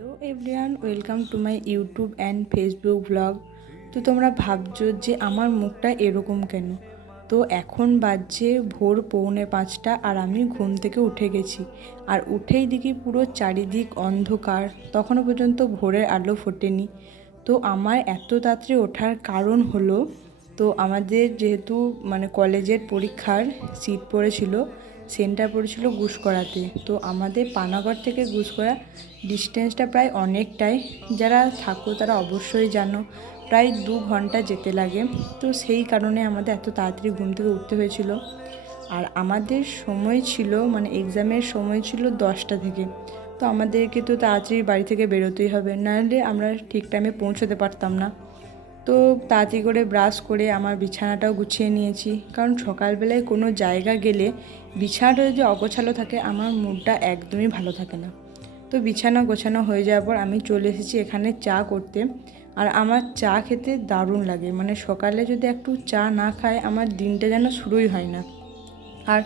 Hello everyone, welcome to my YouTube and Facebook blog. তো তোমরা ভাবছো যে আমার মুখটা এরকম কেন। তো এখন বাজছে ভোর 4:45 আর আমি ঘুম থেকে উঠে গেছি। আর উঠেই দেখি পুরো চারিদিক অন্ধকার, তখনও পর্যন্ত ভোরের আলো ফোটেনি। তো আমার এত তাড়াতাড়ি ওঠার কারণ হলো, তো আমাদের যেহেতু কলেজের পরীক্ষার সিট পড়েছিল, সেন্টার পড়েছিল গুসকরাতে। তো আমাদের পানাগড় থেকে গুসকরা ডিস্টেন্সটা প্রায় অনেকটাই, যারা থাকো তারা অবশ্যই জানো, প্রায় 2 ঘন্টা যেতে লাগে। তো সেই কারণে আমাদের এত তাড়াতাড়ি ঘুম থেকে উঠতে হয়েছিল। আর আমাদের সময় ছিল এক্সামের সময় ছিল 10টা থেকে। তো আমাদেরকে তো তাড়াতাড়ি বাড়ি থেকে বেরোতেই হবে, নাহলে আমরা ঠিক টাইমে পৌঁছতে পারতাম না। তো তাড়াতাড়ি করে ব্রাশ করে আমার বিছানাটাও গুছিয়ে নিয়েছি, কারণ সকালবেলায় কোনো জায়গা গেলে বিছানাটা যদি অগোছালো থাকে আমার মুডটা একদমই ভালো থাকে না। তো বিছানা গোছানো হয়ে যাওয়ার পর আমি চলে এসেছি এখানে চা করতে। আর আমার চা খেতে দারুণ লাগে, সকালে যদি একটু চা না খায় আমার দিনটা যেন শুরুই হয় না। আর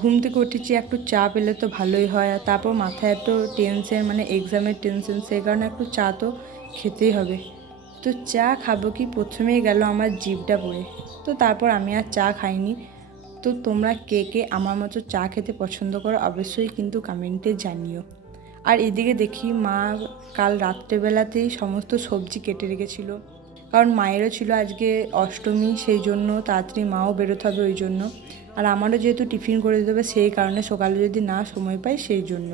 ঘুম থেকে উঠেছি, একটু চা পেলে তো ভালোই হয়। আর তারপর মাথায় এত টেনশন, এক্সামের টেনশন, সেই কারণে একটু চা তো খেতেই হবে। তো চা খাবো কি, প্রথমেই গেল আমার জিভটা পড়ে। তো তারপর আমি আর চা খাইনি। তো তোমরা কে কে আমার মতো চা খেতে পছন্দ করো অবশ্যই কিন্তু কমেন্টে জানিও। আর এদিকে দেখি মা কাল রাত্রেবেলাতেই সমস্ত সবজি কেটে রেখেছিল, কারণ মায়েরও ছিল আজকে অষ্টমী, সেই জন্য তাড়াতাড়ি মাও বেরোতে হবে ওই জন্য। আর আমারও যেহেতু টিফিন করে দিতে হবে, সেই কারণে সকালে যদি না সময় পাই সেই জন্য।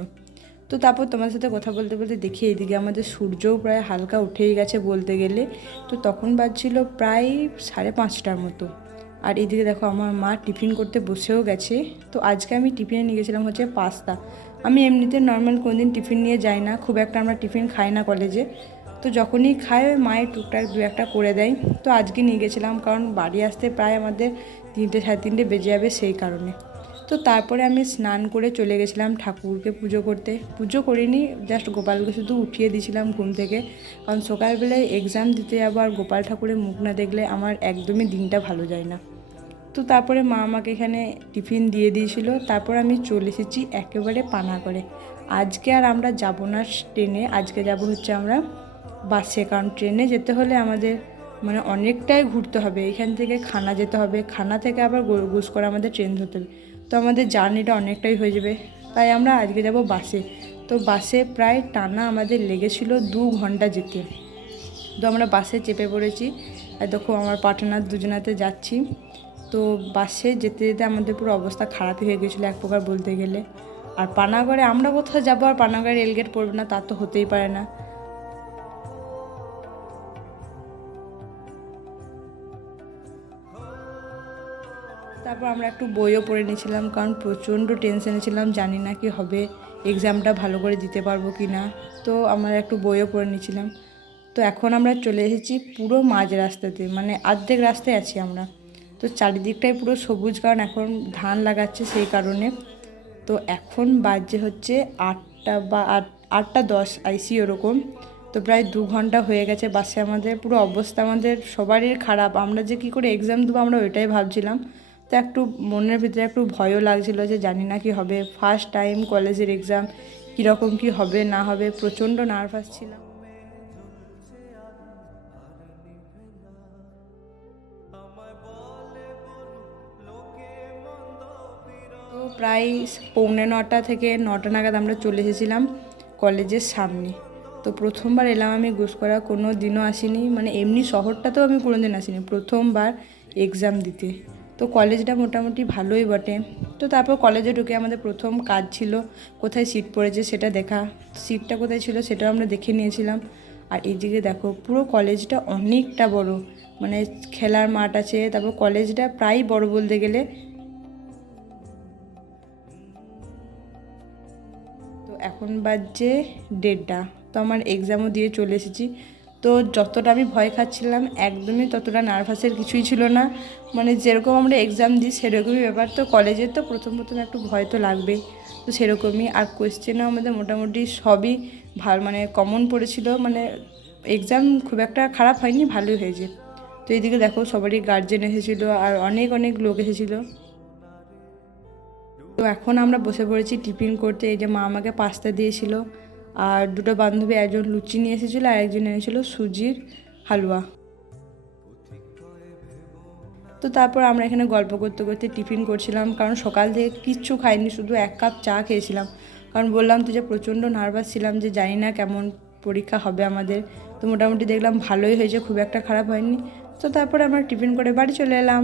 তো তারপর তোমার সাথে কথা বলতে বলতে দেখি এদিকে আমাদের সূর্যও প্রায় হালকা উঠেই গেছে বলতে গেলে। তো তখন বাজছিল প্রায় 5:30টার মতো। আর এদিকে দেখো আমার মা টিফিন করতে বসেও গেছে। তো আজকে আমি টিফিনে নিয়ে গেছিলাম হচ্ছে পাস্তা। আমি এমনিতে নর্মাল কোনোদিন টিফিন নিয়ে যাই না, খুব একটা আমরা টিফিন খাই না কলেজে। তো যখনই খাই ওই মায়ের টুকটাক 2-1টা করে দেয়। তো আজকে নিয়ে গেছিলাম, কারণ বাড়ি আসতে প্রায় আমাদের 3টে 3:30 বেজে যাবে, সেই কারণে। তো তারপরে আমি স্নান করে চলে গেছিলাম ঠাকুরকে পুজো করতে। পুজো করিনি, জাস্ট গোপালকে শুধু উঠিয়ে দিয়েছিলাম ঘুম থেকে, কারণ সকালবেলায় এক্সাম দিতে যাবো আর গোপাল ঠাকুরের মুখ না দেখলে আমার একদমই দিনটা ভালো যায় না। তো তারপরে মা আমাকে এখানে টিফিন দিয়ে দিয়েছিল। তারপর আমি চলে এসেছি একেবারে পানাগড়ে। আজকে আর আমরা যাব না ট্রেনে, আজকে যাব হচ্ছে আমরা বাসে, কারণ ট্রেনে যেতে হলে আমাদের অনেকটাই ঘুরতে হবে। এখান থেকে খানা যেতে হবে, খানা থেকে আবার গুসকরা আমাদের ট্রেন ধরতে হবে। তো আমাদের জার্নিটা অনেকটাই হয়ে যাবে, তাই আমরা আজকে যাব বাসে। তো বাসে প্রায় টানা আমাদের লেগেছিল 2 ঘন্টা যেতে। তো আমরা বাসে চেপে পড়েছি। আর দেখো আমার পার্টনার দুজনাতে যাচ্ছি। তো বাসে যেতে যেতে আমাদের পুরো অবস্থা খারাপই হয়ে গেছিলো এক প্রকার বলতে গেলে। আর পানাগড়ে আমরা কোথাও যাবো আর পানাগড়ে রেলগেট পড়বে না, তা তো হতেই পারে না। তারপর আমরা একটু বইও পড়ে নিয়েছিলাম, কারণ প্রচণ্ড টেনশনে ছিলাম, জানি না কি হবে, এক্সামটা ভালো করে দিতে পারবো কি না। তো আমরা একটু বইও পড়ে নিয়েছিলাম। তো এখন আমরা চলে এসেছি পুরো মাঝ রাস্তাতে, অর্ধেক রাস্তায় আছি আমরা। তো চারিদিকটাই পুরো সবুজ, কারণ এখন ধান লাগাচ্ছে সেই কারণে। তো এখন বাজে হচ্ছে 8টা বা 8টা 10 আইসি ওরকম। তো প্রায় 2 ঘন্টা হয়ে গেছে বাসে, আমাদের পুরো অবস্থা আমাদের সবারই খারাপ। আমরা যে কী করে এক্সাম দেবো আমরা ওইটাই ভাবছিলাম। তো একটু মনের ভিতরে একটু ভয়ও লাগছিলো যে জানি না কি হবে, ফার্স্ট টাইম কলেজের এক্সাম, কীরকম কি হবে না হবে, প্রচণ্ড নার্ভাস ছিলাম। তো প্রায় 8:45 থেকে 9টা নাগাদ আমরা চলে এসেছিলাম কলেজের সামনে। তো প্রথমবার এলাম আমি গুসকরা, কোনো দিনও আসিনি, এমনি শহরটাতেও আমি কোনো দিন আসিনি, প্রথমবার এক্সাম দিতে। তো কলেজটা মোটামুটি ভালোই বটে। তো তারপর কলেজে ঢুকে আমাদের প্রথম কাজ ছিল কোথায় সিট পড়েছে সেটা দেখা। সিটটা কোথায় ছিল সেটাও আমরা দেখে নিয়েছিলাম। আর এইদিকে দেখো পুরো কলেজটা অনেকটা বড়, খেলার মাঠ আছে, তারপর কলেজটা প্রায় বড় বলতে গেলে। তো এখন বাজছে 1:30, তো আমার এক্সামও দিয়ে চলে এসেছি। তো যতটা আমি ভয় খাচ্ছিলাম একদমই ততটা নার্ভাসের কিছুই ছিল না, যেরকম আমরা এক্সাম দিই সেরকমই ব্যাপার। তো কলেজে তো প্রথম প্রথম একটু ভয় তো লাগবেই, তো সেরকমই। আর কোয়েশ্চেনও আমাদের মোটামুটি সবই ভালো, কমন পড়েছিল, এক্সাম খুব একটা খারাপ হয়নি, ভালোই হয়েছে। তো এইদিকে দেখো সবারই গার্জেন এসেছিলো আর অনেক অনেক লোক এসেছিলো। তো এখন আমরা বসে পড়েছি টিফিন করতে। এই যে মা আমাকে পাস্তা দিয়েছিল, আর দুটো বান্ধবী, একজন লুচি নিয়ে এসেছিলো আর একজন এনেছিলো সুজির হালুয়া। তো তারপর আমরা এখানে গল্প করতে করতে টিফিন করছিলাম, কারণ সকাল থেকে কিচ্ছু খাইনি, শুধু 1 কাপ চা খেয়েছিলাম। কারণ বললাম তো যে প্রচণ্ড নার্ভাস ছিলাম, যে জানি না কেমন পরীক্ষা হবে আমাদের। তো মোটামুটি দেখলাম ভালোই হয়েছে, খুব একটা খারাপ হয়নি। তো তারপরে আমরা টিফিন করে বাড়ি চলে এলাম।